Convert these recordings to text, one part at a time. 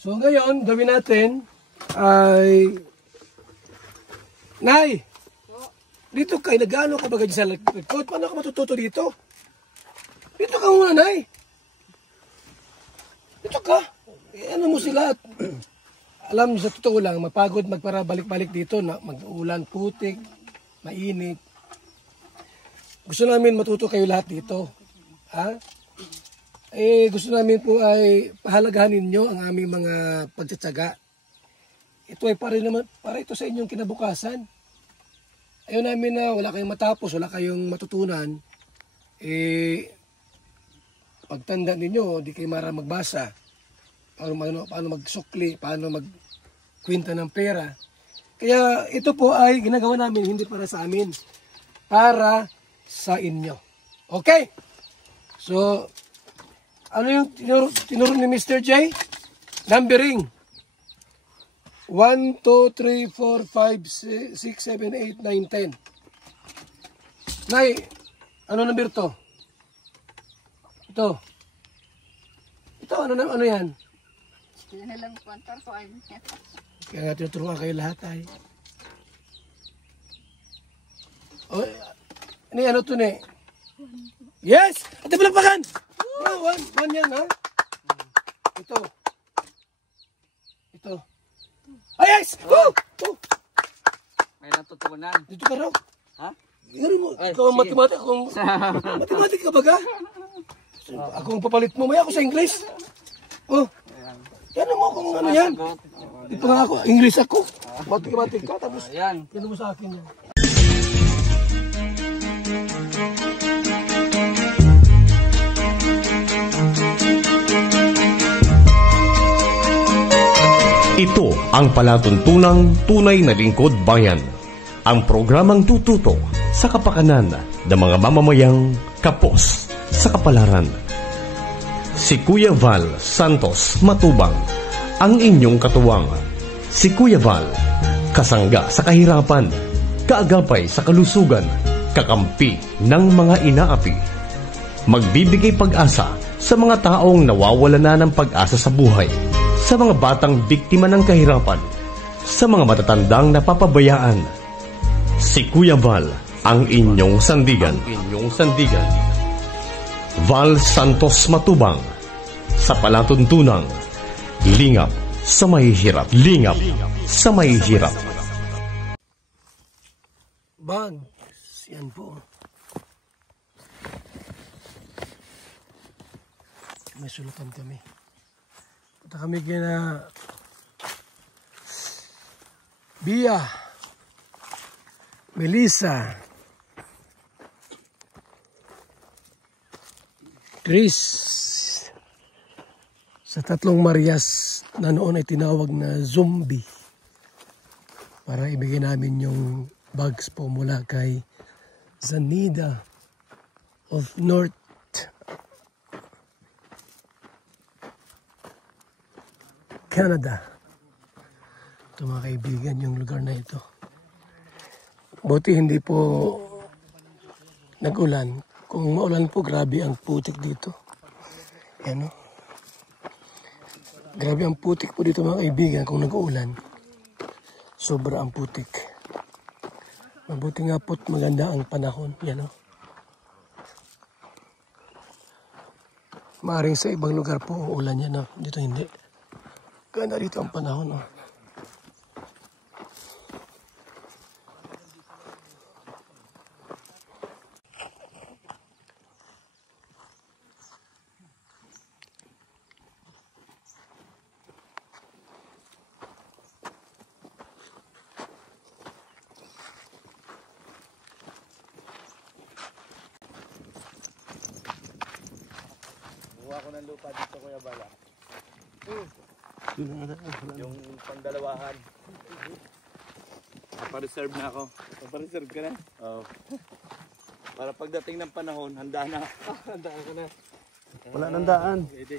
So ngayon, gawin natin ay... Nay! Dito kayo, nag-ano ka ba sa likod? Paano ka matututo dito? Dito ka muna, Nay! Dito ka! Ano mo sila? Alam niyo, sa totoo lang, mapagod magpara balik-balik dito, mag-ulan, putik, mainit. Gusto namin matuto kayo lahat dito. Ha? Gusto namin po ay pahalagahan ninyo ang aming mga pagtsatsaga. Ito ay para ito sa inyong kinabukasan. Ayaw namin na wala kayong matapos, wala kayong matutunan. Pagtanda ninyo, di kayo mara magbasa. Paano magsukli, paano magkwenta ng pera. Kaya ito po ay ginagawa namin hindi para sa amin, para sa inyo. Okay? So, ano yung tinuro ni Mr. J? Numbering. 1, 2, 3, 4, 5, 6, 7, 8, 9, 10. Nay, ano number to? Ito. Ito, ano yan? Yan lang po ang turuan. Kaya nga tinuturuan kayo lahat ay. Ano to ne? Yes! Ate palagpakan! One yan, ha? Ito. Ay, yes! Woo! May natutunan. Dito ka raw. Ha? Tingnan mo, ikaw ang matematik. Matematik ka ba ka? Ako ang papalit mo. Maya ako sa English. Yan mo kung ano yan. Ito nga ako, English ako. Matematik ka, tapos yan mo sa akin yan. Ito ang palatuntunang tunay na lingkod bayan. Ang programang tututo sa kapakanan ng mga mamamayang kapos sa kapalaran. Si Kuya Val Santos Matubang, ang inyong katuwang. Si Kuya Val, kasangga sa kahirapan, kaagapay sa kalusugan, kakampi ng mga inaapi. Magbibigay pag-asa sa mga taong nawawala na ng pag-asa sa buhay, sa mga batang biktima ng kahirapan, sa mga matatandang napapabayaan. Si Kuya Val, ang inyong sandigan. Val Santos Matubang, sa palatuntunang lingap sa mahihirap. Bags, yan po. May sulatan kami. Punta kami kina Bia, Melissa, Chris, sa tatlong Marias na noon ay tinawag na zombie, para ibigay namin yung bags po mula kay Zanida of North Canada. Ito mga kaibigan, yung lugar na ito. Buti hindi po nag-ulan. Kung maulan po, grabe ang putik dito. Yan o. Grabe ang putik po dito mga kaibigan kung nag-uulan. Sobra ang putik. Mabuti nga po't maganda ang panahon. Yan o. Maaring sa ibang lugar po uulan yan o. Dito hindi. Ganda dito ang panahon o. Kuha ko ng lupa dito, Kuya Bala. Yung pangdalawahan. Napa-reserve na ako. Napa-reserve ka na? Oo. Para pagdating ng panahon, handa na. Handa ka na. Wala nang daan. Pwede.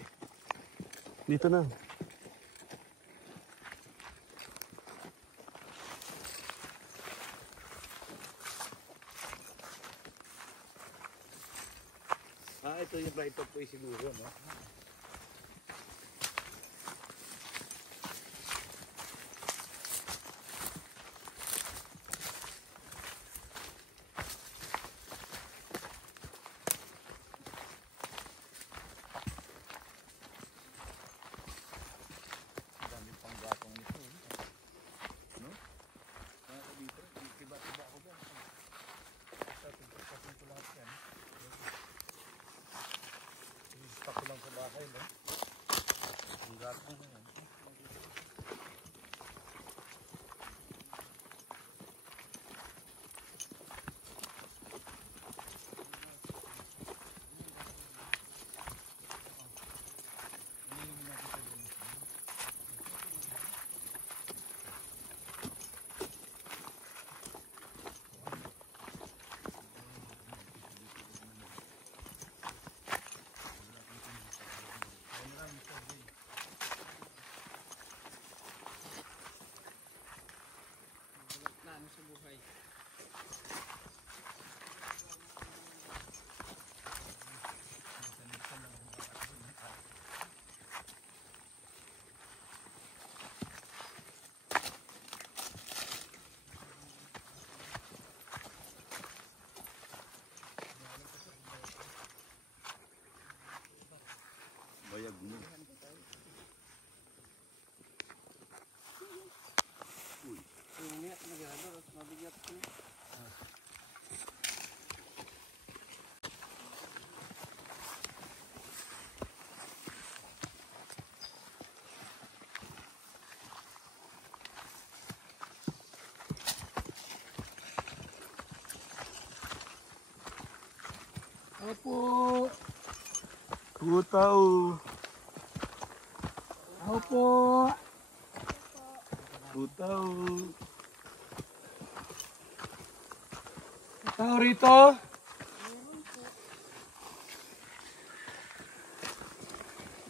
Dito na. Ito yung bright top po siguro, no? Putaw. Ako po. Putaw. Tao rito.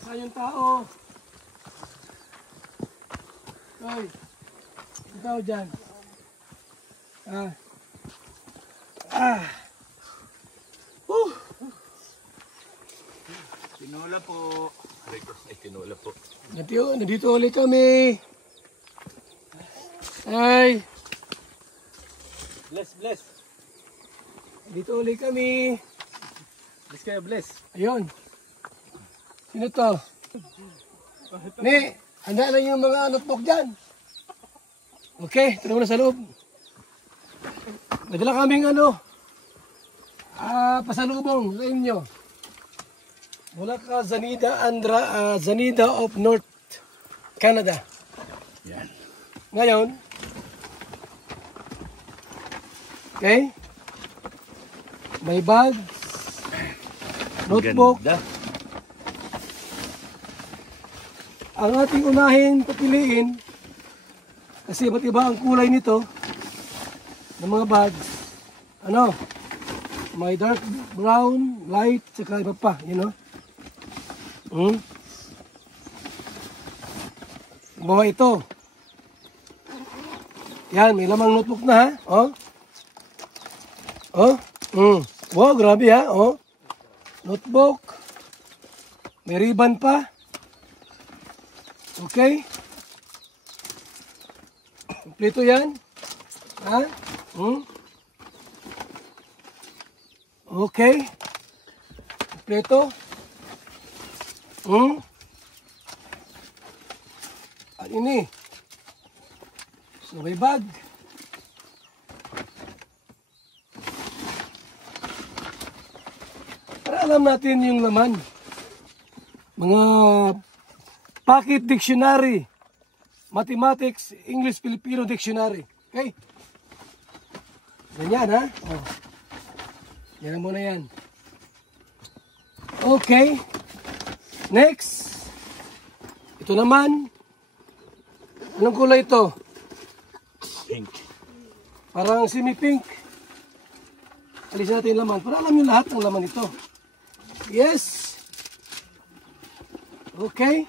Saan yung tao? Hoy. Yung tao dyan. Tinola po. Ay, tinola po. Nandito ulit kami. Ay. Bless. Dito ulit kami. Bless kayo, bless. Ayun. Sino to? Handa na yung mga notebook dyan. Okay, tara muna sa loob. Nadala kaming pasalubong sa inyo. Mula ka Zanida of North Canada. Yan. Ngayon, okay, may bag, notebook. Ganda. Ang ating unahin papiliin, kasi iba't iba ang kulay nito, ng mga bags. May dark brown, light, saka iba pa, Bawa ito. Yan, may lamang notebook na ha. Wow, grabe ha. Notebook. May ribbon pa. Okay. Kompleto yan. Ha? Okay. Kompleto. At ini. So may bag. Para alam natin yung laman. Mga pocket dictionary. Mathematics, English, Filipino dictionary. Okay? Ganyan ha? Yan muna yan. Okay. Next. Ito naman. Anong kulay ito? Pink. Parang semi-pink. Alisin natin yung laman. Para alam nyo lahat ng laman ito. Yes. Okay.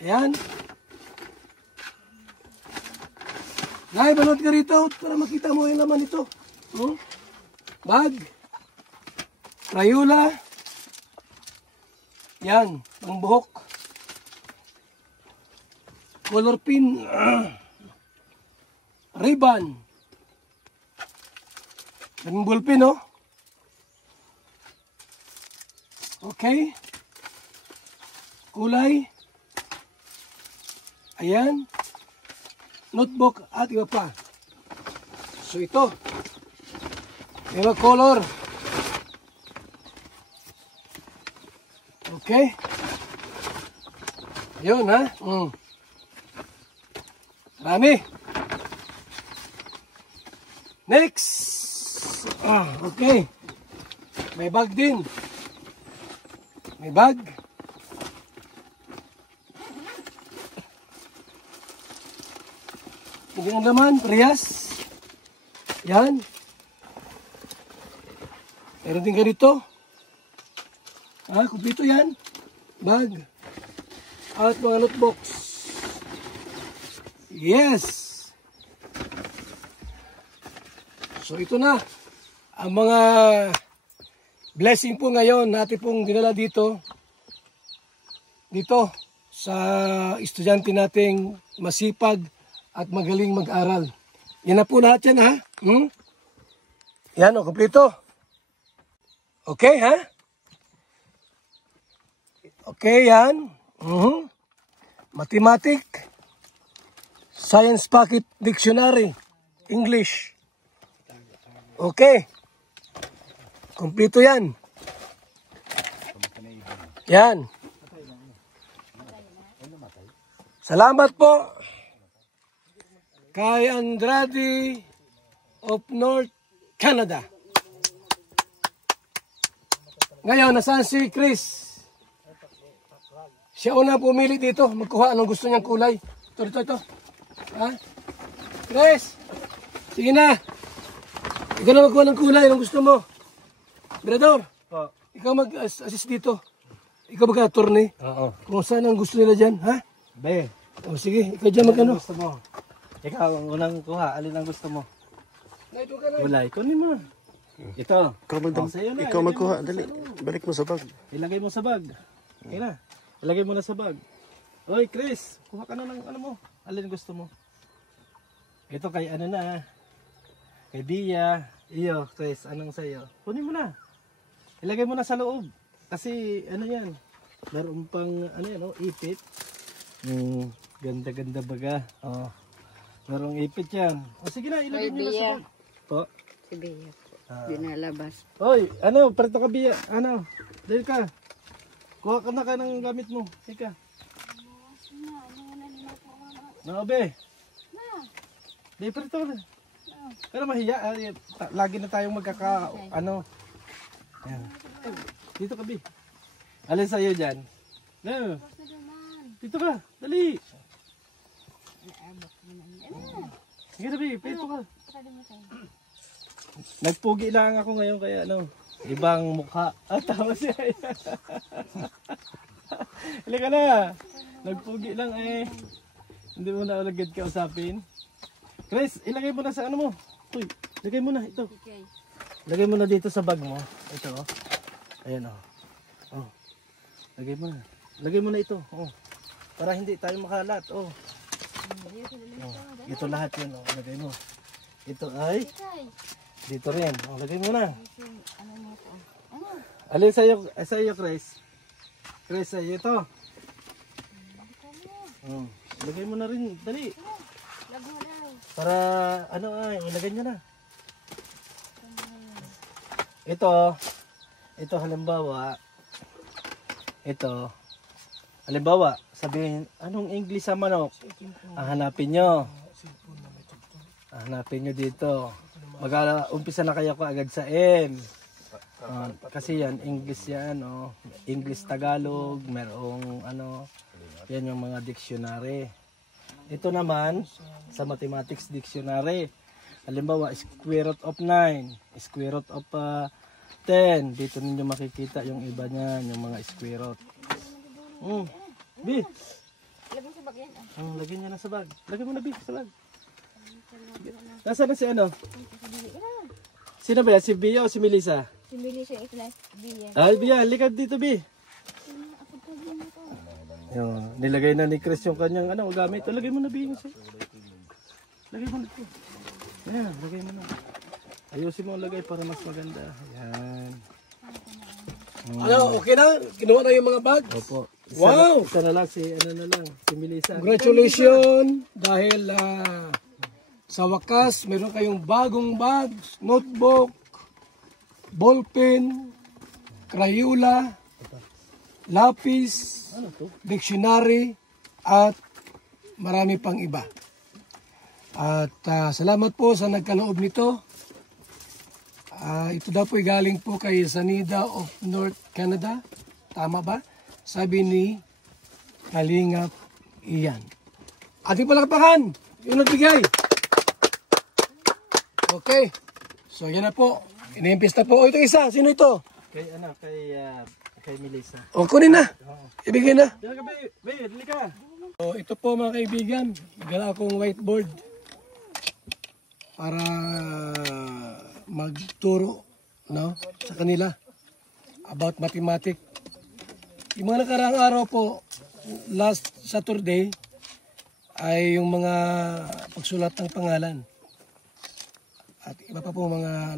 Ayan. Balot ka rito para makita mo yung laman ito. Bag. Crayola. Yan. Pangbuhok. Color pin. Ribbon. Daming ballpen, Okay. Kulay. Ayan. Notebook at iba pa. So ito. Iba color. Okay. Yun ha. Marami. Next. Okay. May bag din. May bag. Hindi ang laman, parehas. Yan. Meron din ganito. Kumpleto yan. Bag. At mga notebooks. Yes. So ito na. Ang mga blessing po ngayon natin pong dinala dito. Dito sa estudyante nating masipag at magaling mag-aral. Yan na po lahat yan ha. Yan o, kompleto. Okay ha? Okay yan. Mathematic. Science Pocket Dictionary. English. Okay. Kompleto yan. Yan. Salamat po kay Andrade of North Canada. Ngayon, nasaan si Chris? Siya unang pumili dito. Magkuha anong gusto niyang kulay. Ito. Ha? Chris! Sige na. Ikaw na magkuha ng kulay. Anong gusto mo? Mirador, ikaw mag-assist dito. Ikaw mag-attorney. Oo. Kung saan ang gusto nila dyan, ha? Be, O sige, ikaw dyan mag-ano. gusto mo? Ikaw, ang unang kuha. Alin ang gusto mo? Ito ka na. Kulay. Kunin mo. Ito. Sa'yo na. Ikaw Ilagay magkuha, mo dali. sa ano. Balik mo sa bag. Ilagay mo sa bag. Okay na. Ilagay mo na sa bag. Oy, Chris. Kuha ka na ng ano mo. Alin gusto mo? Ito kay ano na. Kay Bia. Iyo, Chris. Anong sa'yo? Kunin mo na. Ilagay mo na sa loob. Kasi ano yan. Meron pang ano yan, oh, ipit. Ganda-ganda baga. Oh. Merong ipit yan. O sige na, ilagay Kay nyo na sa Bia. bag. Po. Si Bea po. Dinalabas. Oy, ano, preto ka Bia. Ano, dahil ka. Kuha ka na ka ng gamit mo. Ika. Be. Di, preto ka na. Pero mahiya. Lagi na tayong magkaka, ano. Ayan. Dito ka, Bi. Alin sa'yo dyan? No. Dito ka, dali. Sige na, Bi, preto ka. Nagpugi lang ako ngayon kaya ano, ibang mukha. Tama siya. Halika na. Nagpugi lang eh. Hindi mo na agad kausapin. Chris, ilagay mo na sa ano mo. Uy, ilagay mo na ito. Lagay mo na dito sa bag mo. Ito oh. Ayan oh. Oh. Lagay mo na. Lagay mo na ito. Oh. Para hindi tayo makalat. Oh. Oh. Ito lahat 'yan oh. Lagay mo. Ito ay dito rin. Oh, lagay mo na. Alin sa'yo, Chris? Chris, sa'yo ito. Oh, lagay mo na rin. Dali. Para, ano ay, ilagay nyo na. Ito halimbawa, sabihin, anong English sa manok? Hanapin nyo. Hanapin nyo dito. Mag-umpisa na kayo ko agad sa N. Kasi yan, English yan. Oh. English Tagalog, merong ano, yan yung mga dictionary. Ito naman, sa mathematics dictionary. Halimbawa, square root of 9, square root of 10. Dito ninyo makikita yung iba niyan, yung mga square root. B. Lagyan niya na sa bag. Lagyan mo na, B, sa bag. Nasaan na si ano? Sino ba yan? Si Bia o si Melissa? Si Melissa iklas Bea. Ay, Bia, likad dito, Bi. Yung, nilagay na ni Chris yung kanyang ano, gamit. Lagay mo na, Bi. Lagay mo na ito. Ayan, lagay mo na. Ayusin mo ang lagay para mas maganda. Ayan. Ano, okay na? Kinuha na yung mga bag? Opo. Wow! Isa na lang, si Melissa. Congratulations! Dahil sa wakas, meron kayong bagong bag, notebook, ballpen, Crayola, lapis, dictionary, at marami pang iba. At salamat po sa nagkaloob nito. Ito daw po galing po kay Sanida of North Canada. Tama ba? Sabi ni Kalingap Iyan. Ating palakpakan, yung nagbigay. Okay. So yan na po. Iniimpis na po. O ito isa. Sino ito? Kay Melissa. O kunin na. Ibigay na. Dala ka, Bi, dali ka. So ito po mga kaibigan. Gala akong whiteboard. Para magturo sa kanila about mathematics. Yung mga nakaraang araw po, last Saturday, ay yung mga pagsulat ng pangalan. At iba pa po mga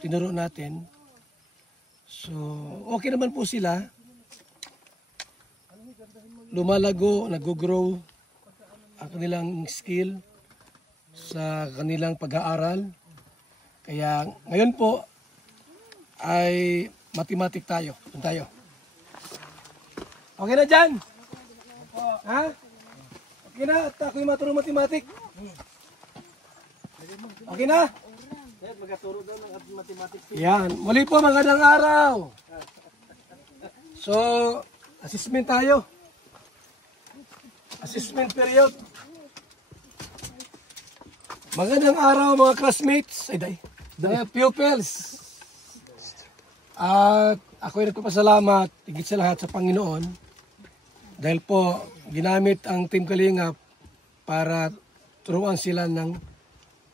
tinuro natin. So, okay naman po sila. Lumalago, nag-grow ang kanilang skill sa kanilang pag-aaral. Kaya ngayon po ay mathematics tayo. Doon tayo. Okay na dyan? Ha? Okay na? At ako yung maturo mathematics. Okay na? Ayun, magkaturo daw ng mathematics. Yan. Muli po, magandang araw. So, assessment tayo. Assessment period. Magandang araw mga classmates. Ay, mga pupils. At ako ay nagpapasalamat higit sa lahat sa Panginoon dahil po ginamit ang Team Kalingap para turuan sila ng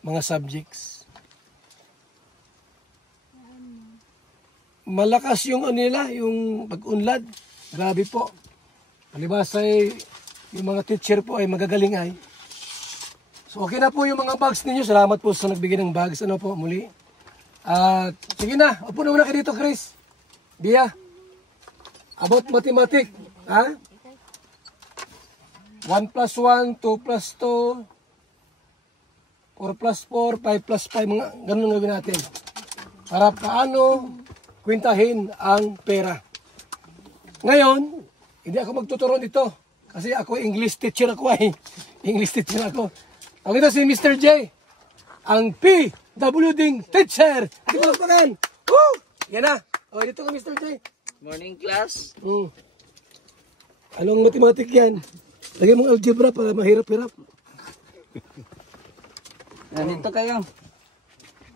mga subjects. Malakas yung nila, yung pag-unlad. Grabe po. Palibasa ay yung mga teacher po ay magagaling ay. So okay na po yung mga bags ninyo. Salamat po sa nagbigay ng bags. Ano po muli. At sige na, upo na muna kayo dito, Chris. Bia. About mathematics. Ha? 1 plus 1, 2 plus 2, 4 plus 4, 5 plus 5. Mga ganun ang gawin natin. Para paano kwintahin ang pera. Ngayon, hindi ako magtuturo dito. Kasi ako English teacher ako ay. English teacher ako. Ako ito si Mr. J. Ang PWD teacher. Ito ko magpakan. Woo! Yan na. O, dito ka Mr. J. Morning class. Anong mathematic yan? Lagay mong algebra para mahirap-hirap. Dito kayo.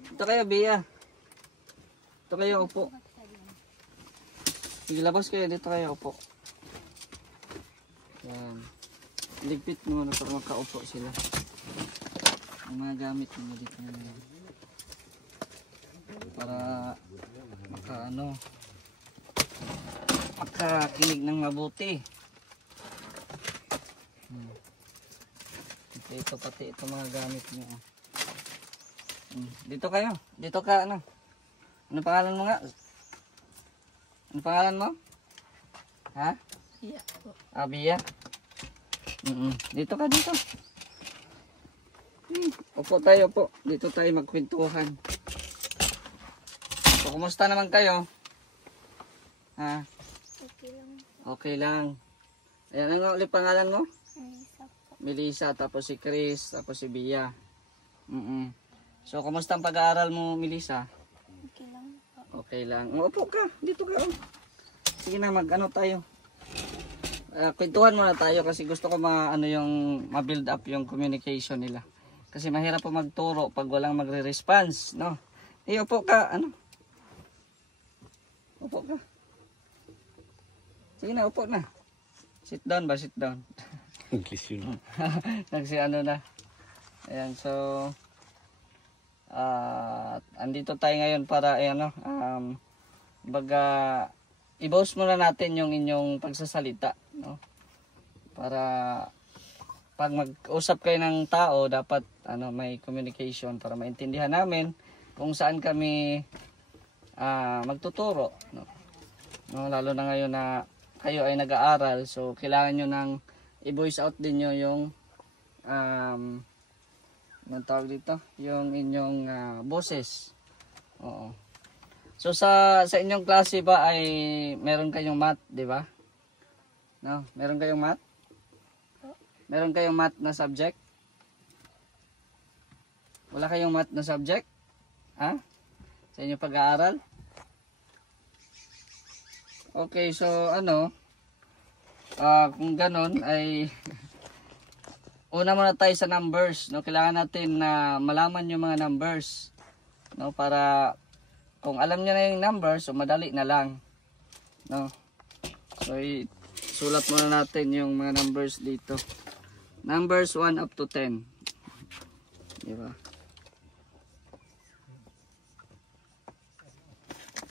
Dito kayo, Bia. Dito kayo, upo. Sige, labas kayo. Dito kayo, upo. Yan. Ligpit mo na para makaupo sila. Ang mga gamit mo dito na yan. Para makakinig ng mabuti. Ito pati ito mga gamit niyo. Dito kayo. Dito ka ano? Ano pangalan mo nga? Ano pangalan mo? Ha? Bia po. Bia. Dito ka dito. Upo tayo po. Dito tayo magkwentuhan. So, kumusta naman kayo? Ha? Okay lang. Okay lang. Ayan, ano ulit pangalan mo? Melissa po. Melissa, tapos si Chris, tapos si Bia. So, kumusta ang pag-aaral mo, Melissa? Okay lang po. Okay lang. Upo ka. Dito ka. Sige na, mag-ano tayo. Kwentuhan muna tayo kasi gusto ko ma-build up yung communication nila. Kasi mahirap po magturo pag walang magre-response, no? Upo ka, ano? Upo ka. Sige na, upo na. Sit down ba? Sit down. English yun. Kasi ano na. Ayan, so andito tayo ngayon para i-boast muna natin yung inyong pagsasalita, no? Para pag mag-usap kayo ng tao, dapat may communication para maintindihan namin kung saan kami magtuturo, no? Lalo na ngayon na kayo ay nag-aaral, so kailangan nyo nang i-voice out din nyo yung anong tawag dito? Yung inyong boses. Oo. So sa inyong klase ba ay meron kayong math, di ba? No, meron kayong math? Meron kayong math na subject? Wala kayong math na subject? Ha? Sa inyong pag-aaral? Okay, so kung ganon ay una muna tayo sa numbers, no? Kailangan natin na malaman yung mga numbers, no? Para kung alam niyo na yung numbers, so madali na lang, no? So sulat muna natin yung mga numbers dito. Numbers 1 up to 10. Di ba?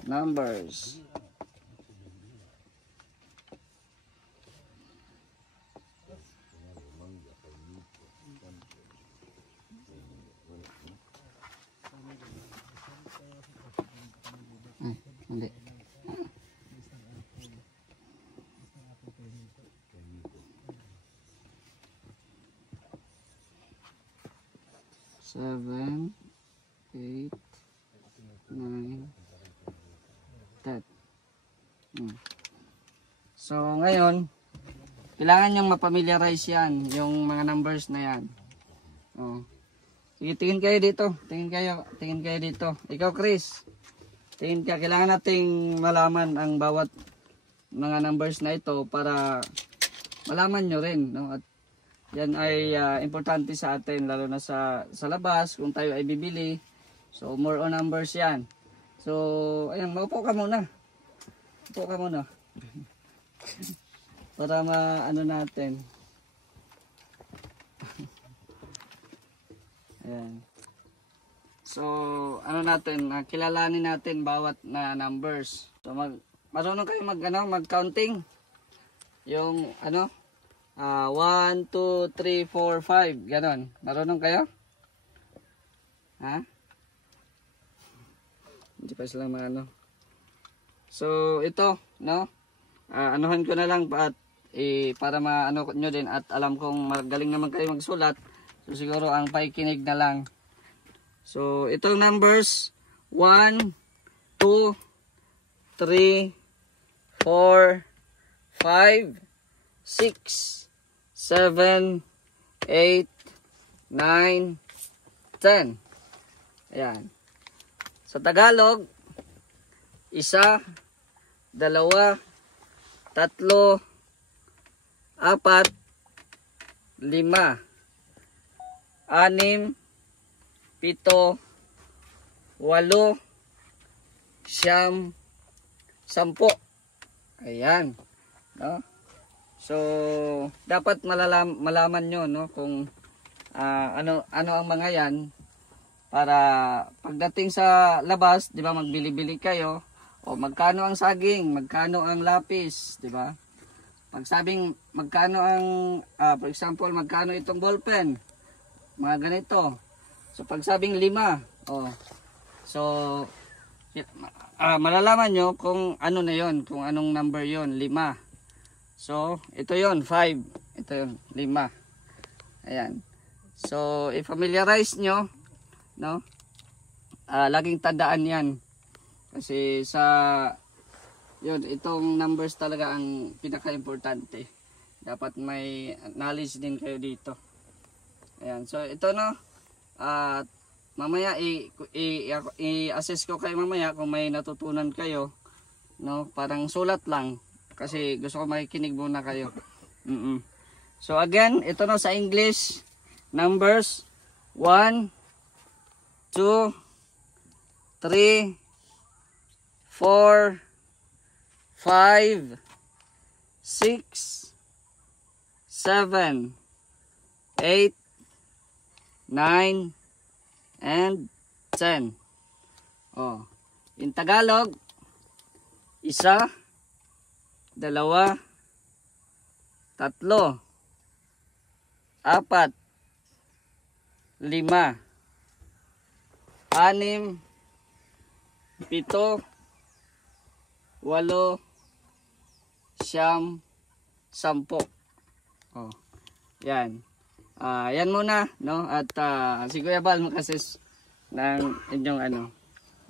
Numbers. Hindi. Seven, 8, 9, 10. So ngayon, kailangan niyong mapamiliarize yan, yung mga numbers na yan. Sige, tingin kayo dito. Tingin kayo dito. Ikaw, Chris. Tingin ka. Kailangan nating malaman ang bawat mga numbers na ito para malaman nyo rin. No? At yan ay importante sa atin, lalo na sa labas, kung tayo ay bibili. So, more on numbers yan. So, ayan, maupo ka muna. Upo ka muna. Para maano natin. Ayan. So, ano natin, kilalanin natin bawat na numbers. So, marunong kayo mag-counting. Yung, 1, 2, 3, 4, 5. Ganon. Marunong kayo? Ha? Hindi pa sila So, ito, no? Anuhan ko na lang at para maano nyo din at alam kong magaling naman kayo magsulat. So, siguro ang pakikinig na lang. So, itong numbers, 1, 2, 3, 4, 5, 6, 7, 8, 9, 10. Ayan. Sa Tagalog, 1, 2, 3, 4, 5, 6, 7, 8, 9, 10. Ayan. No? So, dapat malaman nyo, no, kung ano ang mga yan para pagdating sa labas, 'di ba, magbili-bili kayo o magkano ang saging, magkano ang lapis, 'di ba? Pag sabing magkano ang for example, magkano itong ballpen? Mga ganito. So pag sabing 5, so malalaman nyo kung ano na 'yon, kung anong number 'yon, 5. So ito 'yon, 5. Ito 'yon, 5. Ayan. So i-familiarize nyo, no? Laging tandaan 'yan. Kasi sa itong numbers talaga ang pinaka-importante. Dapat may knowledge din kayo dito. Ayan. So ito, no. Mamaya i-assess ko kayo mamaya kung may natutunan kayo, no? Parang sulat lang kasi gusto ko makikinig muna kayo. So again, ito na sa English, numbers 1, 2, 3, 4, 5, 6, 7, 8, 9, and 10. In Tagalog, 1, 2, 3, 4, 5, 6, 7, 8, 9, 10. Yan. Yan muna, no? At si Kuya Bal mag-assist ng inyong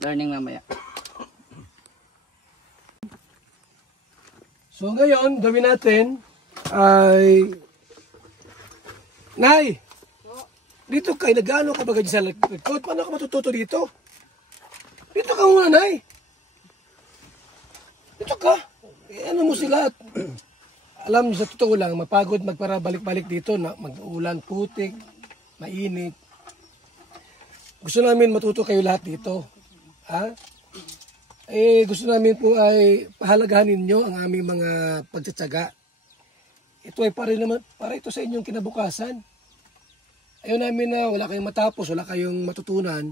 learning mamaya. So ngayon, gawin natin ay... Nay! Dito kayo, nag-ano ka ba sa likod? Paano ka matututo dito? Dito ka muna, Nay! Dito ka! Ano mo sila? Alam niyo, sa totoo lang, mapagod magpara balik-balik dito, na mag-ulan, putik, mainit. Gusto namin matuto kayo lahat dito. Ha? Gusto namin po ay pahalagahan ninyo ang aming mga pagtsatsaga. Ito ay para ito sa inyong kinabukasan. Ayaw namin na wala kayong matapos, wala kayong matutunan.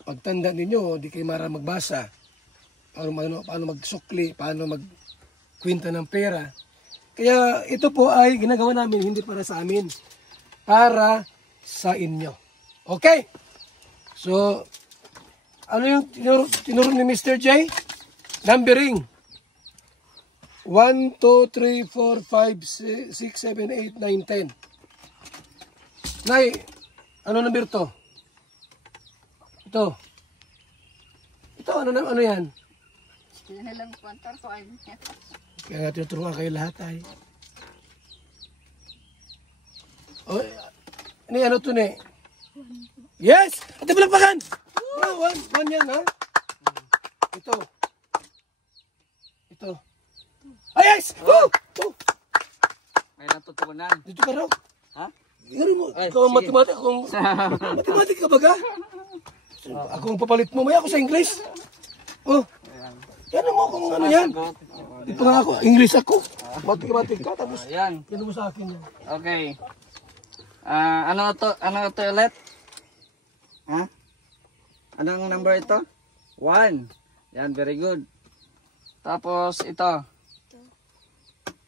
Pagtanda ninyo, di kayo marang magbasa. Paano magsukli, paano magkwenta ng pera. Kaya ito po ay ginagawa namin hindi para sa amin, para sa inyo. Okay? So, ano yung tinuro ni Mr. J? Numbering. 1, 2, 3, 4, 5, 6, 7, 8, 9, 10. Nay, ano number to? Ito. Ito, ano yan? Kaya natin turuan kayo lahat ay. Ini ano to ni? Yes! Ate palakpakan! One yan ha? Ito. Ay, yes! Oh! May natutunan. Dito ka raw. Ha? Tingnan mo, Ay, ikaw ang sige. matematik. Matematik ka ba ka? Ako ang papalit mo. Maya ako sa English. Oh. Yan mo kung ano yan. Sagot. Ito nga ako. English ako. Matematik ka. Tapos, Ayan. yan mo sa akin yan. Okay. Ano to ulit? Ha? Anong number ito? 1. Yan, very good. Tapos ito.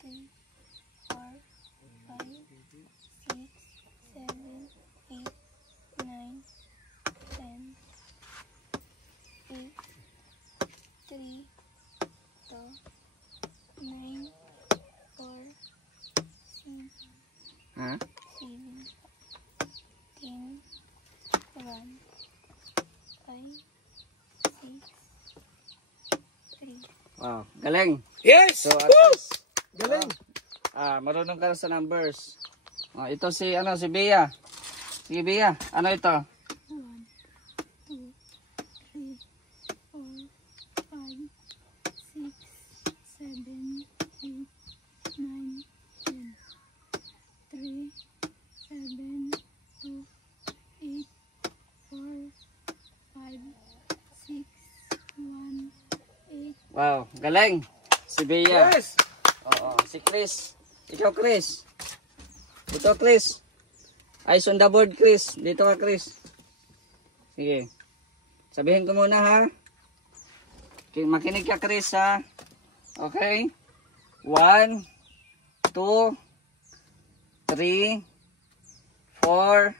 3, 4, 5, 6, 7, 8, 9, 10, 8, 3, 9, 4, 6, Ha? 7, 10, 1, 5, 6, 3. Wow, galing. Yes! So, at least, Galing. marunong ka na sa numbers. Ito si Bea. Sige Bea, ano ito? 1, 2, 3, 4, 5, 6, 7, 8, 9, 10. 3, 7, 2, 8, 4, 5, 6, 1, 8. Wow, galing. Si Bea. Yes! Oo, si Chris. Ikaw Chris. Ito Chris. Eyes on the board Chris. Dito ka Chris. Sige. Sabihin ko muna ha. Makinig ka Chris ha. Okay. 1, 2, 3, 4,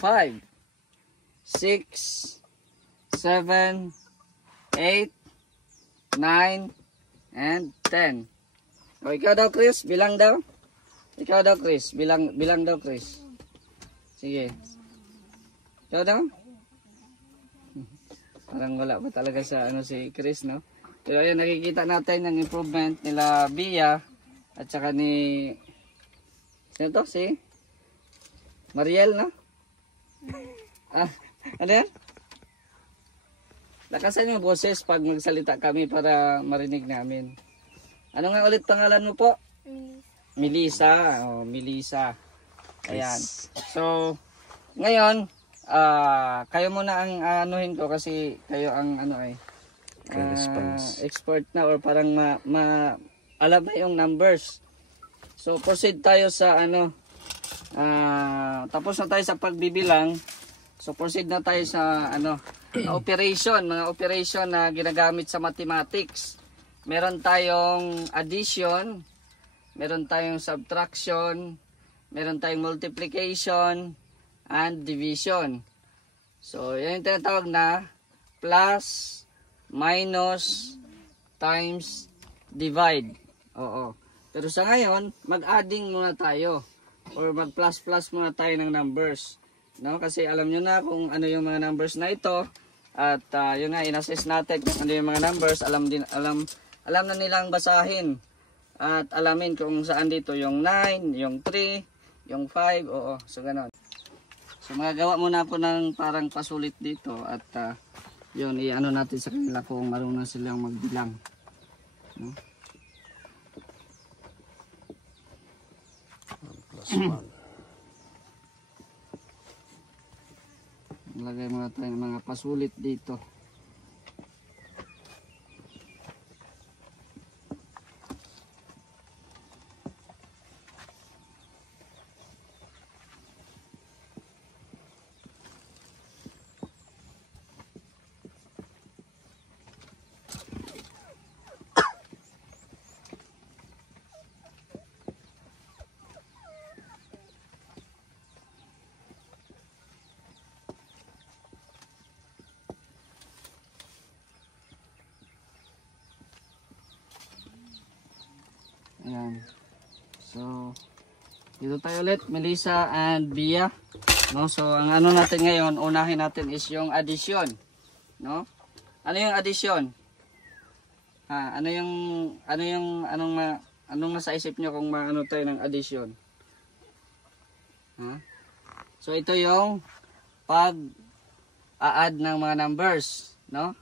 5, 6, 7, 8, 9, and 10. O, ikaw daw, Chris. Bilang daw. Ikaw daw, Chris. Bilang daw, Chris. Sige. Ikaw daw. Parang wala pa talaga sa si Chris, no? Pero ayun, nakikita natin ang improvement nila Bea at saka ni sino to? Si Mariel, no? Ano yan? Lakasan yung boses pag magsalita kami para marinig namin. Ano nga ulit pangalan mo po? Melissa. Oh, Melissa. Ayan. So, ngayon, kayo muna ang anuhin ko kasi kayo ang expert na or parang alam na yung numbers. So, proceed tayo sa tapos na tayo sa pagbibilang. So, proceed na tayo sa mga operation na ginagamit sa mathematics. Meron tayong addition, meron tayong subtraction, meron tayong multiplication, and division. So, yan yung tinatawag na plus, minus, times, divide. Oo. Pero sa ngayon, mag-adding muna tayo or mag-plus-plus muna tayo ng numbers. No? Kasi alam nyo na kung ano yung mga numbers na ito. At yun nga, in-assess natin kung ano yung mga numbers. Alam na nilang basahin. At alamin kung saan dito yung 9, yung 3, yung 5. Oo, so ganon. So magagawa muna ako ng parang pasulit dito. At yun, i-ano natin sa kanila kung marunong silang magbilang. No? Lagay muna tayo ng mga pasulit dito. Ayan. So, dito tayo ulit, Melissa and Bea. No? So, ang ano natin ngayon, unahin natin is yung addition. No? Ano yung addition? Anong nasa isip nyo kung maano tayo ng addition? So ito yung pag-a-add ng mga numbers, no?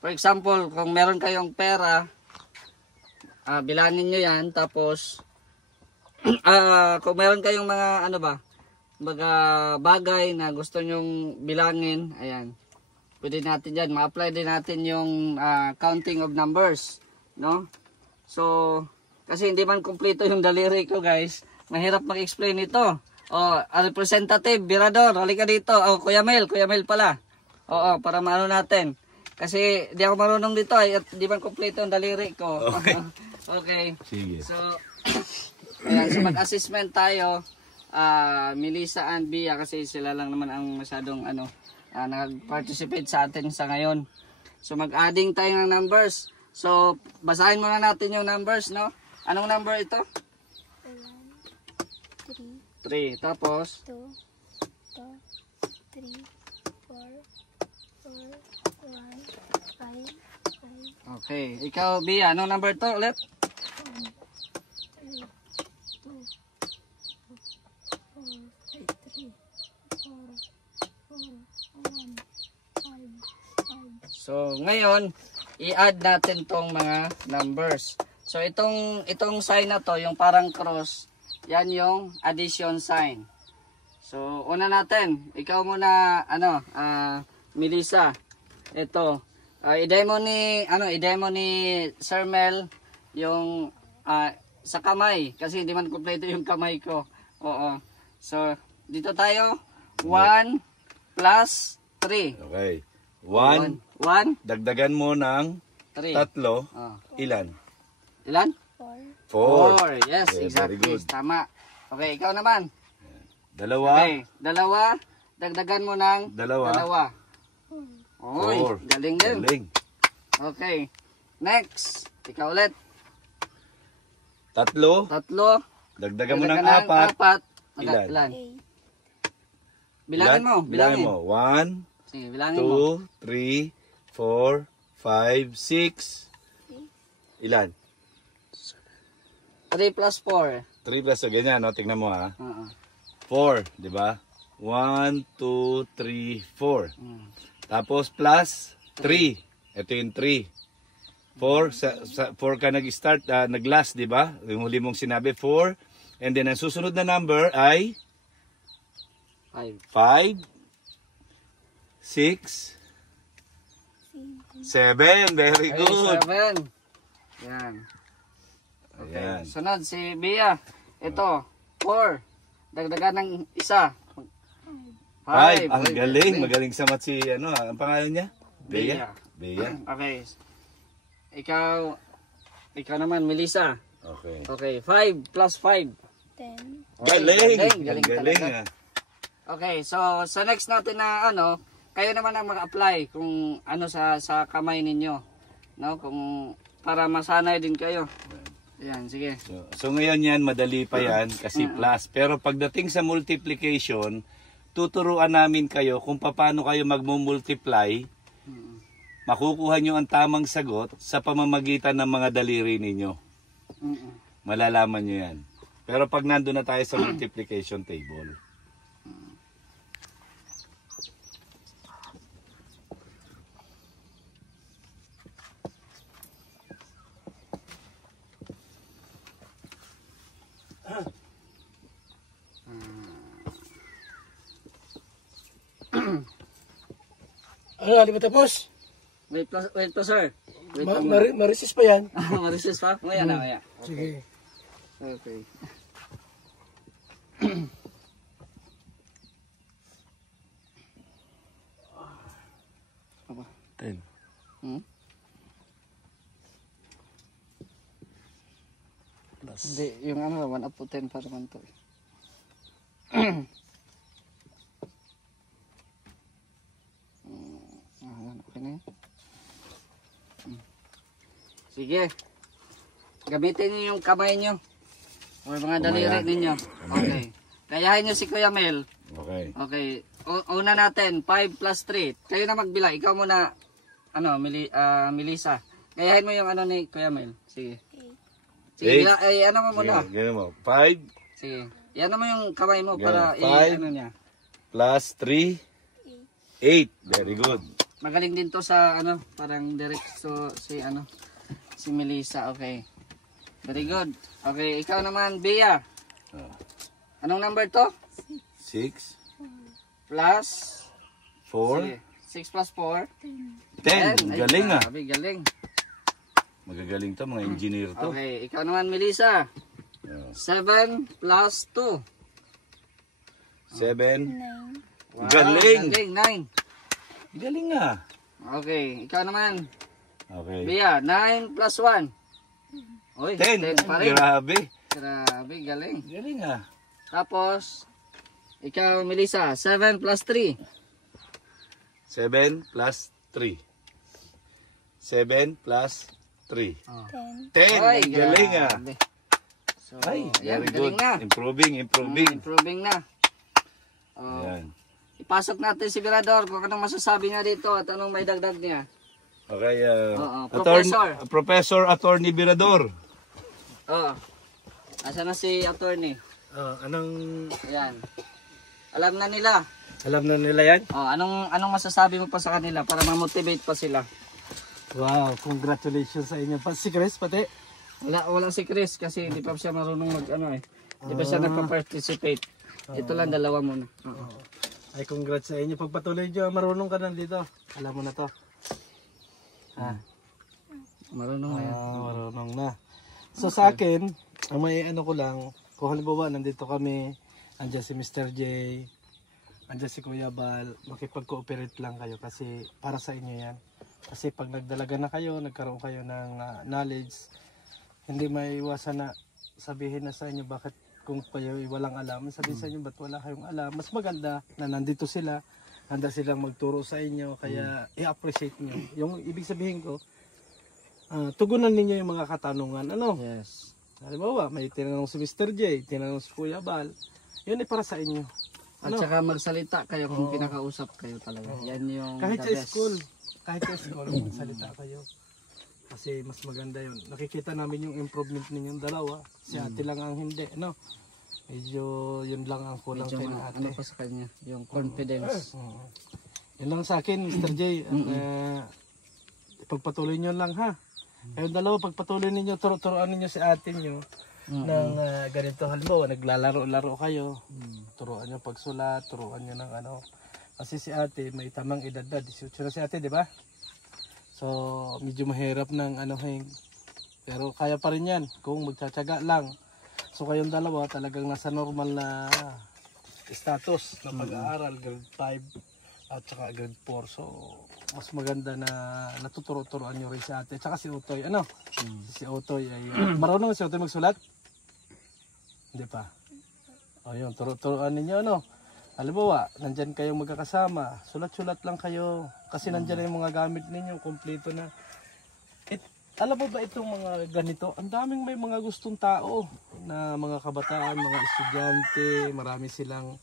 For example, kung meron kayong pera, bilangin nyo yan, tapos kung meron kayong mga mga bagay na gusto nyong bilangin, ayan, pwede natin dyan, ma-apply din natin yung counting of numbers, no? So, kasi hindi man kumpleto yung daliri ko, guys, mahirap mag-explain ito. Representative, Birador, halika dito. Kuya Mel pala. Oo, para maano natin. Kasi di ako marunong dito at di man kumpleto ang daliri ko. Okay. Okay. Sige. So, ayan, so mag-assessment tayo. Melissa and Bia kasi sila lang naman ang masyadong nag-participate sa atin sa ngayon. So mag-adding tayo ng numbers. So, basahin muna natin yung numbers, no? Anong number ito? 3. Tapos? 2, 3, 4, 1, 5. Okay. Ikaw, Bia, anong number to ulit? 3, 4, 5. So, ngayon, i-add natin tong mga numbers. So, itong sign na to, yung parang cross, yan yung addition sign. So, una natin, ikaw muna, Melissa, ito, i-demo ni Sir Mel yung sa kamay, kasi hindi man kompleto yung kamay ko. Oo. So, dito tayo, 1 plus 3. Okay. 1. 1, Dagdagan mo ng 3. 3. Ilan? Ilan? 4. 4. Yes, Okay, exactly. very good. Tama. Okay, ikaw naman. 2. Okay, 2. Dagdagan mo ng 2. 4. Oy, galing din. Galing. Okay. Next, ikaw ulit. 3. 3. Dagdagan mo ng 4. 4. Ilan? Bilangin mo. Bilangin mo. 1, Sige, bilangin mo. 2, 3, 4, 5, 6. Ilan? 3 plus 4. 3 plus, so ganyan, no? Tingnan mo, ha? 4, di ba? 1, 2, 3, 4. Tapos plus 3. Ito yung 3. 4 ka nag-start, nag-last, di ba? Yung huli mong sinabi, 4. And then, ang susunod na number ay 5, 6, 7. Very good. 7. Yan. Okay. Ayan. Sunod si Bia. Ito, 4. Dagdagan ng 1. 5. Ang galing. Magaling sa math si, ang pangalan niya? Bea. Okay. Ikaw naman, Melissa. Okay. Okay, 5 plus 5. 10. Galing. Galing Galing, talaga. Okay, so sa next natin na kayo naman ang mag-apply kung sa kamay ninyo, no? Kung para masanay din kayo. Ayan, sige. So ngayon yan, madali pa yan kasi plus. Pero pagdating sa multiplication, tuturuan namin kayo kung paano kayo magmumultiply. Makukuha nyo ang tamang sagot sa pamamagitan ng mga daliri ninyo. Malalaman nyo yan. Pero pag nandun na tayo sa multiplication table. Hindi ba tapos? Wait pa sir. Wait pa muna. Ma-resist pa yan. Ma-resist pa? Maya na, maya. Sige. Okay. Ten. Hindi, yung 1 up to 10 pa naman to. Okay na yun. Sige. Gamitin niyo yung kamay niyo. O mga daliri ninyo. Okay. Kayahin niyo si Kuya Mel. Okay. Okay. Una natin, 5 plus 3. Kayo na magbilang. Ikaw muna, Melissa. Kayahin mo yung ni Kuya Mel. Sige. Sige, mo muna. Sige, mo. 5. Sige. Yan mo yung kamay mo Yeah, para five. niya. plus 3, 8. Very good. Magaling din to sa ano, parang direct so si Melissa. Okay. Very good. Okay, ikaw naman, Bea. Anong number to? 6, Plus 4, 6 plus 4. 10. Galing ah. Grabe, galing. Magagaling to, mga engineer to. Okay, ikaw naman, Melissa. 7 plus 2. 7. 9. Wow, Galing. Galing, 9. Galing ah. Okay, ikaw naman, Okay. Bea. 9 plus 1. Uy, 10. 10 pa rin. Grabe. Grabe, galing. Galing ah. Tapos, ikaw, Melissa, 7 plus 3. 7 plus 3. 7 plus 3. 10. 10. Oy, Galing ah. grabe. So, Ay, yan, very galing good. na. Improving. Improving na. Oh, Ayan. ipasok natin si Mirador kung anong masasabi niya dito at anong may dagdag niya. Okay, Oo, Professor. Professor Attorney Birador. Oh. Asa na si attorney? Anong Ayan. Alam na nila. alam na nila yan? Oh, anong masasabi mo pa sa kanila para ma-motivate pa sila? Wow, congratulations sa inyo. Si Chris pati. Wala si Chris kasi hindi pa siya marunong Hindi pa siya nagpa-participate. Ito lang, dalawa muna. Oo. Ay, congrats sa inyo. Pagpatuloy nyo, marunong ka na dito. Alam mo na to. Marunong na yan. Marunong na. So sa akin, ang may ano ko lang, kung halimbawa nandito kami, andyan si Mr. J, andyan si Kuya Bal, makipag-cooperate lang kayo kasi para sa inyo yan. Kasi pag nagdalaga na kayo, nagkaroon kayo ng knowledge, hindi maiwasan na sabihin na sa inyo bakit kung kayo walang alam, sabihin sa inyo ba't wala kayong alam. Mas maganda na nandito sila, handa silang magturo sa inyo, kaya i-appreciate nyo. Yung ibig sabihin ko, tugunan ninyo yung mga katanungan. Ano? Yes. Halimbawa, may tinanong si Mr. J, tinanong si Kuya Bal, yun ay para sa inyo. At saka magsalita kayo kung pinakausap kayo talaga. Yan yung Kahit the sa best. school, magsalita kayo. Kasi mas maganda yun. Nakikita namin yung improvement ninyong dalawa. Si ate lang ang hindi, no? Medyo yun lang ang kulang Medyo kay ate. ano pa sa kanya, yung confidence. Yun lang sa akin, Mr. J. Pagpatuloy nyo lang ha. Kayong dalawa, pagpatuloy ninyo, turuan ninyo si ate nyo ng ganito. Halimbawa, naglalaro-laro kayo. Turuan nyo pagsulat, turuan nyo ng ano. Kasi si ate, may tamang edad na. 18 na si ate, di ba? So, medyo mahirap ng ano. Pero kaya pa rin yan kung magtsatsaga lang. So, kayong dalawa talagang nasa normal na status na pag-aaral, grade 5 at saka grade 4. So, mas maganda na natuturo-turuan nyo rin si ate. At saka si Utoy, ano? Si Utoy ay, marunong si Utoy magsulat? Hindi pa. O yun, turuan ninyo, ano? Halimbawa, nandyan kayong magkakasama, sulat-sulat lang kayo. Kasi nandyan yung mga gamit ninyo, kompleto na. Alam mo ba itong mga ganito? Ang daming may mga gustong tao na mga kabataan, mga estudyante, marami silang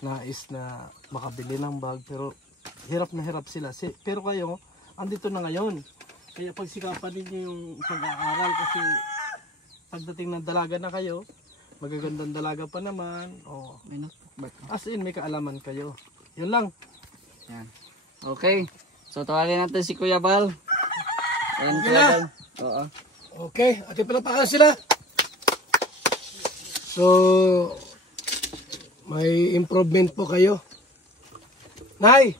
nais na makabili ng bag. Pero hirap na hirap sila. Pero kayo, andito na ngayon. Kaya pagsikapan ninyo yung pag-aaral kasi pagdating ng dalaga na kayo, magagandang dalaga pa naman. O, as in, may kaalaman kayo. Yun lang. Yan. Okay. So, tawagin natin si Kuya Bal. Ayan, Okay Kuya na. Bal. Oo. Okay, ating palapakan sila. So, may improvement po kayo. Nay,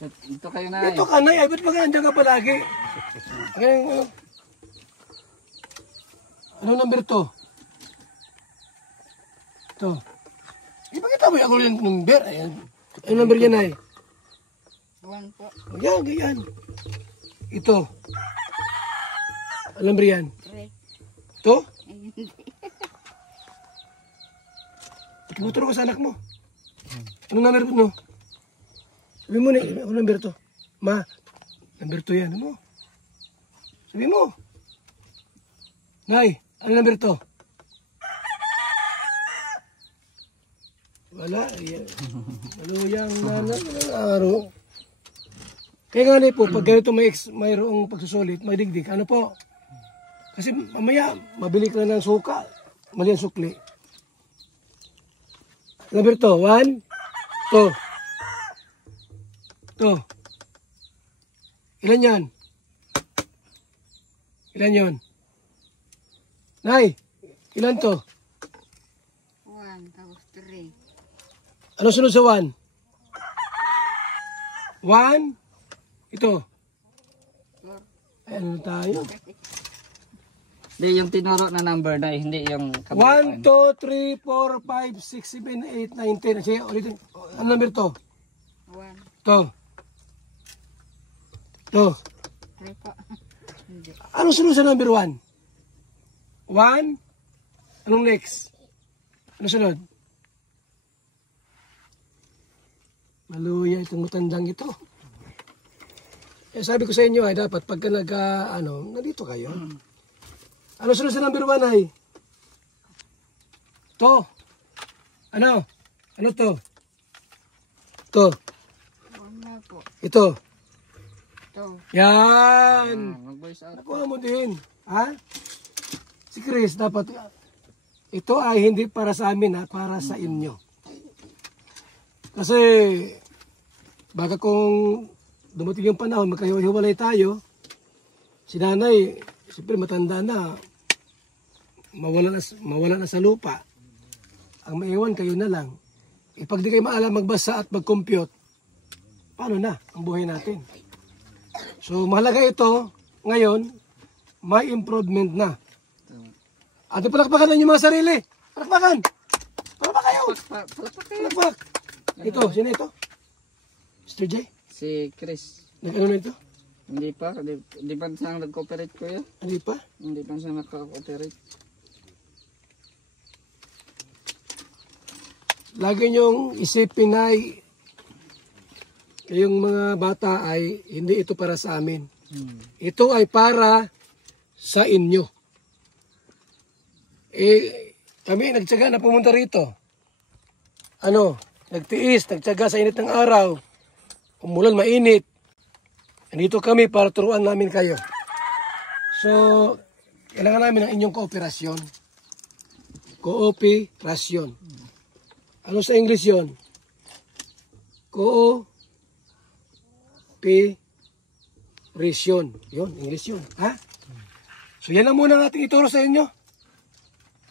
Ito kayo na. ito ka, Nay. Ay, ba't ba nandiyan ka palagi? Ganyan, ano number to? Ito. Ipakita mo yung ako yung number. Ayan. Ano number yan, Nay? 1 po. Ayan, ganyan. Ito. Ano number yan? 3. Ito? Tinuturo ko sa anak mo. Ano number mo, no? Sabi mo na, ano number to? Ma, number 2 yan, ano? Sabi mo. Nay, ano number to? Wala, yan. Maluyang nanay, walang araw. Kaya nga na po, pag ganito mayroong pagsusulit, may digdig, ano po? Kasi mamaya, mabili ka ng suka, mali ang sukli. Number 2. 1, 2. 2. Ilan yan? Ilan yun? Nay, ilan to? 1, tapos 3. Ano sunod sa 1? 1. Ito. Ay, ano tayo? Hindi, yung tinuro na number na, hindi yung... 1, 2, 3, 4, 5, 6, 7, 8, 9, 10. Sige, ulitin. Ano number to? 1, To. To. 3 po. Hindi. Ano sunod sa number 1? 1. Anong next? Ano sunod? Maluya itong matandang ito. Eh, sabi ko sa inyo ay dapat pagka nandito kayo. Ano sunod sa number 1 ay? To. Ano? Ano to? To. 1 na po. Ito. 2. Yan. Mag-voice out. Nakuha mo din. Ha? Si Chris, dapat ito ay hindi para sa amin, para sa inyo. Kasi baka kung dumating yung panahon, magkahiwalay tayo, si nanay, siyempre matanda na, mawala na sa lupa. Ang maiwan kayo na lang. Pag di kayo maalam magbasa at mag-compute, paano na ang buhay natin? So mahalaga ito, ngayon, may improvement na. At palakpakan na yung mga sarili. Palakpakan! Palakpak kayo! Palakpak! Ito, sino ito? Mr. J? Si Chris. Nag-ano na ito? Hindi pa. Hindi pa siyang nag-cooperate ko yun. Hindi pa? Hindi pa siya nag-cooperate. Lagi niyong isipin na kayong mga bata ay hindi ito para sa amin. Ito ay para sa inyo. Kami nagtiyaga na pumunta rito. Nagtiis, nagtiyaga sa init ng araw. Umulan, mainit. Nandito kami para turuan namin kayo. So, kailangan namin ng inyong kooperasyon. Kooperasyon. Ano sa English yon? Kooperasyon. Yun, English yun. Ha? So, yan lang muna ang ating ituro sa inyo.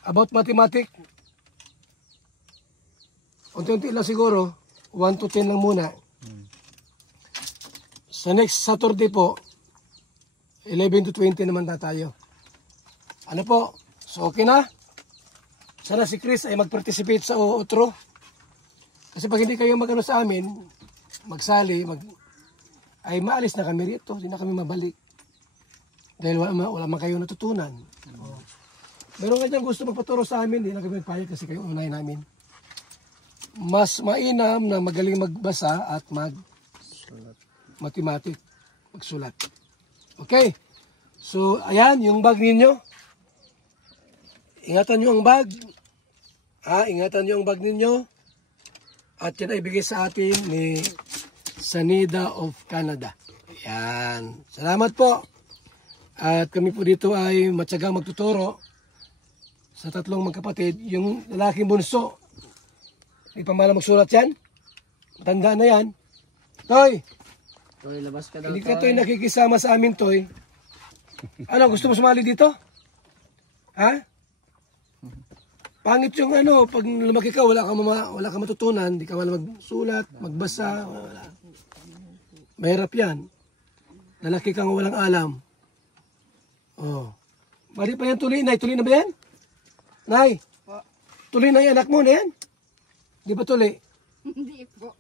About mathematics. Unti-unti lang siguro. 1 to 10 lang muna. Sa next Saturday po, 11 to 20 naman na tayo. Ano po? So, okay na? Sana si Chris ay mag-participate sa outro. Kasi pag hindi kayo mag-ano sa amin, magsali, ay maalis na kami rito. Hindi na kami mabalik. Dahil wala man kayo natutunan. Meron nga dyan gusto magpaturo sa amin, hindi na kami magpayag kasi kayo unay namin. Mas mainam na magaling magbasa at mag-mathematics, magsulat. Okay? So, ayan, yung bag ninyo. Ingatan nyo ang bag. Ingatan nyo ang bag ninyo. At yan ay bigay sa atin ni Sanida of Canada. Ayan. Salamat po. At kami po dito ay matyagang magtuturo sa 3 magkapatid. Yung lalaking bunso, hindi pa malang magsulat yan. Matanda na yan. Toy! Toy, labas ka daw. Hindi ka Toy nakikisama sa amin, Toy. Ano, gusto mo sumali dito? Ha? Pangit yung pag lumaki ka, wala ka matutunan, hindi ka malang magsulat, magbasa. Wala. Mahirap yan. Lalaki kang walang alam. Oh. Mari pa yan tuloy, Nay. Tuloy na ba yan? Nay, tuloy na yan, anak mo na yan? Di ba tuloy? Hindi po.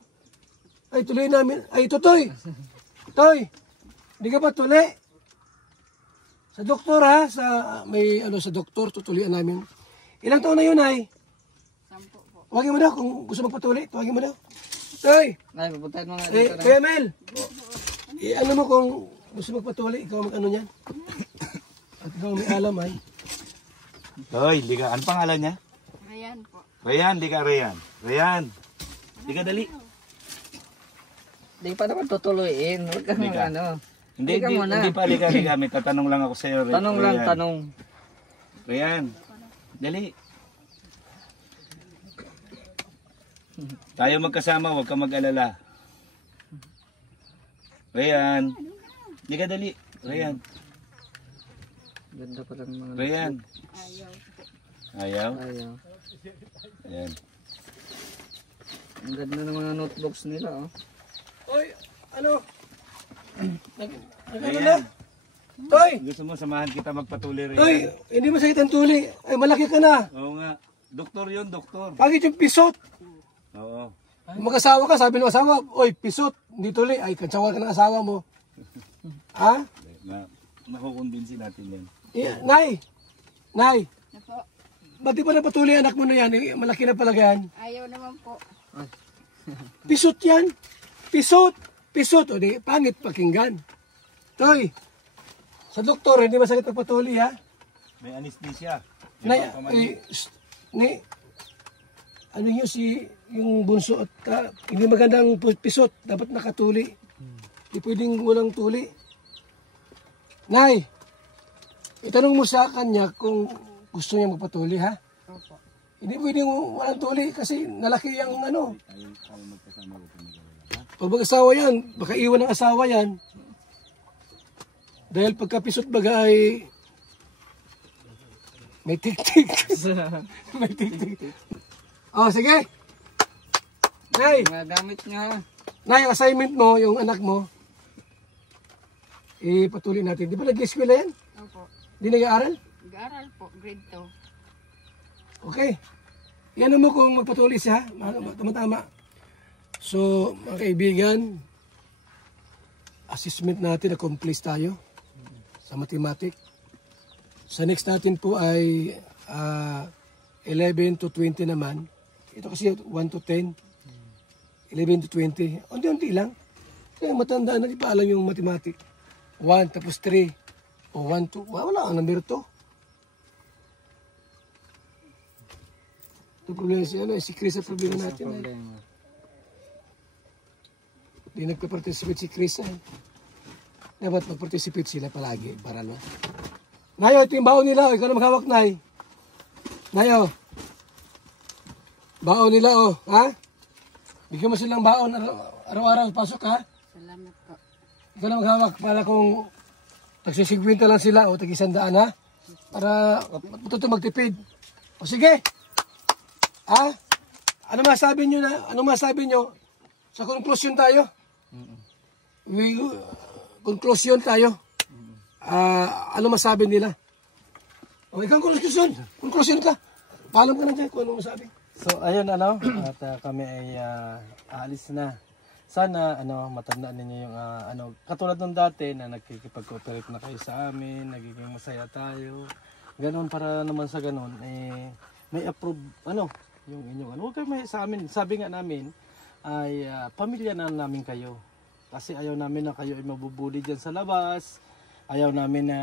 Ay, tuloy namin. Ay, ito, Toy. Toy, di ka ba tuloy? Sa doktor, ha? Sa doktor, tutuloyan namin. Ilang taon na yun, Nay? 10 po. Huwagin mo daw kung gusto magpatuloy. Huwagin mo daw. Toy, Ay, pupuntahin mo nga dito na. Kuya Mel. Ano mo kung gusto magpatuloy, ikaw mag-ano niyan? At ikaw may alam, ay. Hoy, liga. Ano pangalan niya? Ayan po. Rayan, liga Rayan. Rayan. Liga dali. Hindi pa naman tutuloyin. Huwag kang Liga. Hindi Liga muna. pa liga. May tatanong lang ako sa iyo. Tanong lang, tanong. Rayan. Dali. Tayo magkasama, huwag ka mag-alala. Ryan. Hindi ka dali. Ryan. Ganda pa lang mga Ryan. Ayaw po. Ayaw? ayaw. Ayan. Ang ganda ng mga notebooks nila, oh. Oy, ano? Ano na? Ryan. Toy! Gusto mo samahan kita magpatuloy, Ryan? Toy! Hindi masakit ang tuli. Ay, malaki ka na. Oo nga. Doktor yun, doktor. Bakit yung pisot? Oo. Kung mag-asawa ka, sabi ng asawa, oy, pisot, hindi tuli. Ay, kansawa ka ng asawa mo. Ha? Makukumbinsin natin yan. Nay! Nay! Na po. Ba't di pa napatuloy anak mo na yan? Malaki na pala yan. Ayaw naman po. Pisot yan. Pisot. Pisot. O di, pangit pakinggan. Toy, sa doktor, hindi masakit pagpatuloy, ha? May anesthesia. Nay, ano yun yung bunso at hindi magandang pisot. Dapat nakatuli. Hindi pwedeng walang tuli. Nay, itanong mo sa kanya kung gusto niya magpatuli, ha? Opo. Hindi pwedeng walang tuli kasi nalaki yung ano. Pag mag-asawa yan, baka iwan ng asawa yan. Dahil pagkapisot baga ay may tik-tik. May tik-tik. Oh, sige. Nay, Mga gamit niya. Nay, yung assignment mo, yung anak mo, ipatuloy natin. Di ba nag-eskwela yan? Opo. Di nag-aaral? Nag-aaral po. Grade 2. Okay. Yan mo kung magpatuloy siya. Tama-tama. So, mga kaibigan, assessment natin, na-complete tayo sa mathematics. Sa next natin po ay 11 to 20 naman. Ito kasi 1 to 10. 11 to 20. Unti-unti lang. Kaya matanda na, di pa alam yung mathematics. 1 tapos 3. O 1, 2. Wala ang number 2. Ito problema si Chris ang problema natin. Problema. Hindi nagpa-participate si Chris. Dapat mag-participate sila palagi para no. Nayo, ito yung baon nila. Ikaw na maghawak, Nay. Nayo. Baon nila, oh. Ha? Bigyan mo silang baon araw-araw. Pasok, ha? Salamat po. Ikaw na maghawak para kung tagsisigwinta lang sila o tag-100, ha? Para matuto magtipid. O sige. Ha? Ano masabi nyo sa conclusion tayo? Conclusion tayo. Ano masabi nila? O ikaw conclusion ka. Paalam ka na dyan kung ano masabi. So ayun ano, at kami ay aalis na. Sana matandaan ninyo yung katulad nung dati na nagkikipag-cooperate na kayo sa amin, nagiging masaya tayo. Ganon para naman sa ganon may approve yung inyong huwag kayo may sa amin. Sabi nga namin ay pamilya na namin kayo. Kasi ayaw namin na kayo ay mabubuli diyan sa labas. Ayaw namin na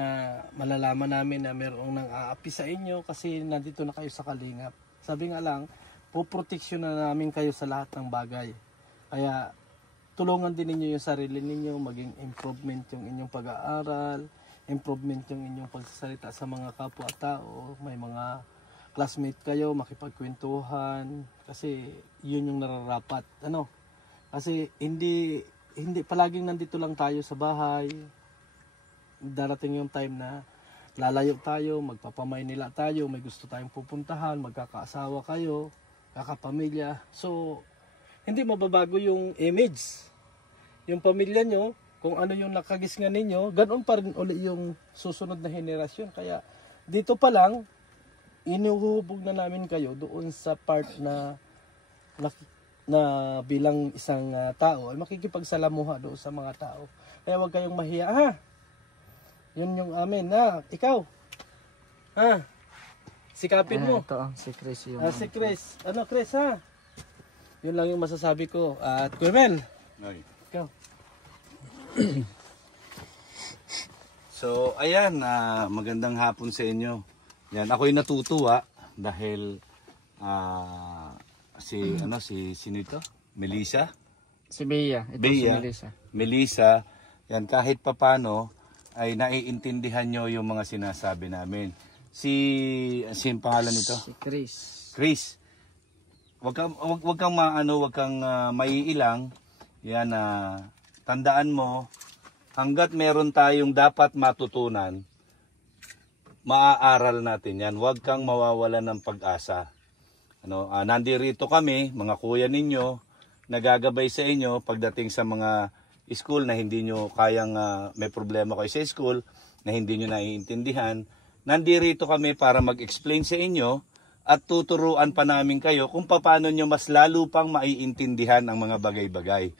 malalaman namin na mayroong nang aapi sa inyo kasi nandito na kayo sa Kalingap. Sabi nga lang, poproteksyon na namin kayo sa lahat ng bagay. Kaya tulungan din ninyo yung sarili ninyo, maging improvement yung inyong pag-aaral, improvement yung inyong pagsasalita sa mga kapwa-tao, may mga classmate kayo, makipagkwentuhan, kasi yun yung nararapat. Kasi hindi palaging nandito lang tayo sa bahay. Darating yung time na lalayo tayo, magpapamaynila tayo, may gusto tayong pupuntahan, magkakaasawa kayo, kakapamilya. So, hindi mababago yung image. Yung pamilya nyo, kung ano yung nakagisngan ninyo, ganoon pa rin uli yung susunod na henerasyon. Kaya dito pa lang, inuhubog na namin kayo doon sa part na bilang isang tao ay makikipagsalamuha doon sa mga tao. Kaya huwag kayong mahiya, ha? Yun yung amin, ha? Ikaw, ha? Sikapin mo. Ito, si Chris yung... Si Chris. Chris, ha? Yun lang yung masasabi ko. At Kuya ikaw. So, ayan, magandang hapon sa inyo. Yan, ako'y natutuwa dahil sino ito? Melissa? Si Bea. Ito Bea. si Melissa. Melissa, yan, kahit papano ay naiintindihan nyo yung mga sinasabi namin. Yung pangalan nito? Si Chris. Chris. wag kang maiilang. Yan, tandaan mo, hanggat meron tayong dapat matutunan, maaaral natin yan. Huwag kang mawawalan ng pag-asa. Nandirito kami, mga kuya ninyo, nagagabay sa inyo pagdating sa mga school na hindi nyo kayang may problema kayo sa school, na hindi nyo naiintindihan. Nandirito kami para mag-explain sa inyo at tuturuan pa namin kayo kung paano nyo mas lalo pang maiintindihan ang mga bagay-bagay.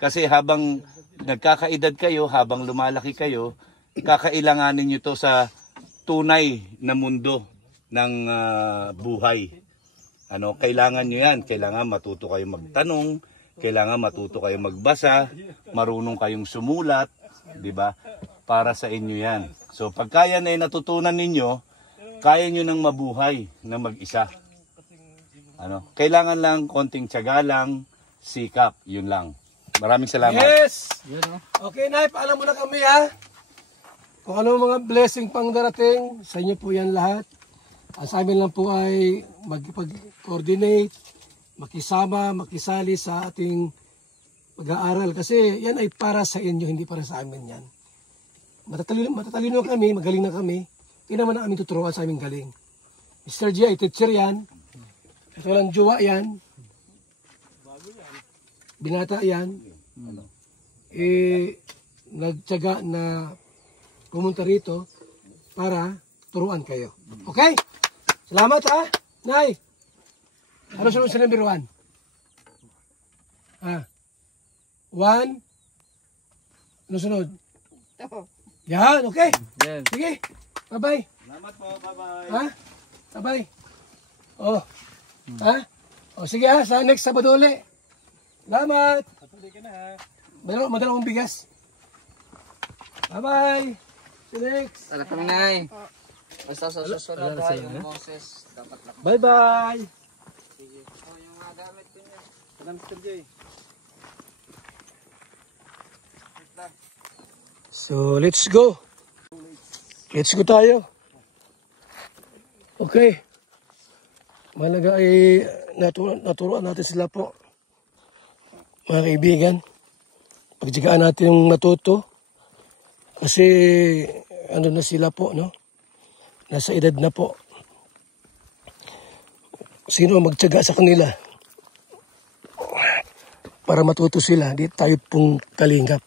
Kasi habang nagkakaedad kayo, habang lumalaki kayo, kakailanganin nyo to sa tunay na mundo ng buhay. Kailangan nyo yan. Kailangan matuto kayo magtanong, kailangan matuto kayo magbasa, marunong kayong sumulat, di ba? Para sa inyo yan. So pagka yan ay natutunan ninyo, kaya nyo nang mabuhay na mag-isa. Kailangan lang konting tiyaga lang, sikap, yun lang. Maraming salamat. Yes! Okay, Nay, paalam muna kami ha. Kung ano mga blessing pang darating, sa inyo po yan lahat. Ang sa amin lang po ay magpag-coordinate, makisama, makisali sa ating pag-aaral. Kasi yan ay para sa inyo, hindi para sa amin yan. Matatalino kami, magaling na kami. Hindi naman na aming tuturuan sa aming galing. Mr. G ay teacher yan. Ito lang jowa yan. Binata yan. Nagtyaga na pumunta rito para turuan kayo. Okay? Salamat ha, Nay. Ano sunod sa number 1? 1. Ano sunod? Yan, okay. Yan. Sige. Bye-bye. Salamat po, bye-bye. Ha? Bye-bye. Oh. Ha? O sige ha, sa next Sabado ulit. Salamat. Patuloy ka na ha. Madala kong bigas. Bye-bye. See you next. Tala kami, Nay. Basta sa susunod yung boses, dapat lang. Bye-bye. Sige. Yung mga gamit ko niya. Salamat, Mr. J. So, let's go. Let's go tayo. Okay. Malaga ay naturuan natin sila po. Mga kaibigan, pagtsagaan natin yung natuto. Kasi, ano na sila po, no? Nasa edad na po. Sino magtsaga sa kanila? Para matuto sila, di tayo pong kalingap.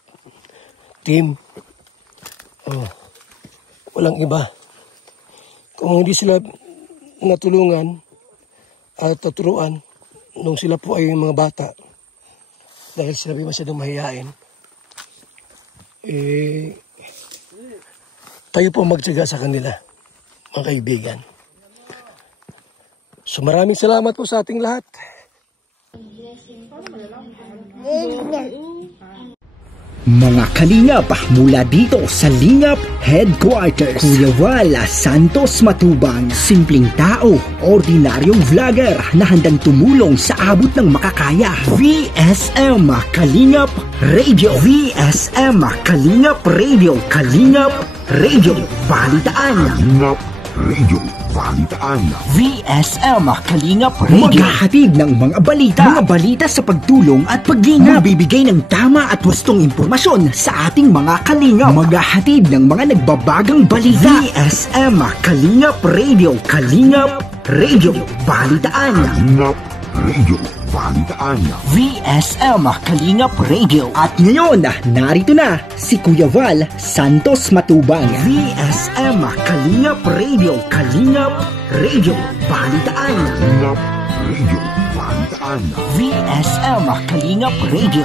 Team. Oh, walang iba. Kung hindi sila natulungan at tuturuan nung sila po ay mga bata, dahil sila masyadong mahihain, tayo po magtyaga sa kanila, mga kaibigan. So maraming salamat po sa ating lahat. Mga kalingap, mula dito sa Lingap Headquarters, Kuya Val Santos Matubang, simpleng tao, ordinaryong vlogger na handang tumulong sa abot ng makakaya. VSM Kalingap Radio, VSM Kalingap Radio, Kalingap Radio Balitaan, Kalingap Radio Balitaan, VSM Kalingap Radio, maghahatid ng mga balita sa pagtulong at pagginap, magbibigay ng tama at wastong impormasyon sa ating mga kalingap, maghahatid ng mga nagbabagang balita. VSM Kalingap Radio, Kalingap Radio Balitaan, Kalingap Radio Balitaan, VSM Kalingap Radio. At ngayon, narito na si Kuya Val Santos Matubang. VSM Kalingap Radio, Kalingap Radio Balitaan, Kalingap Radio Balitaan, VSM Kalingap Radio.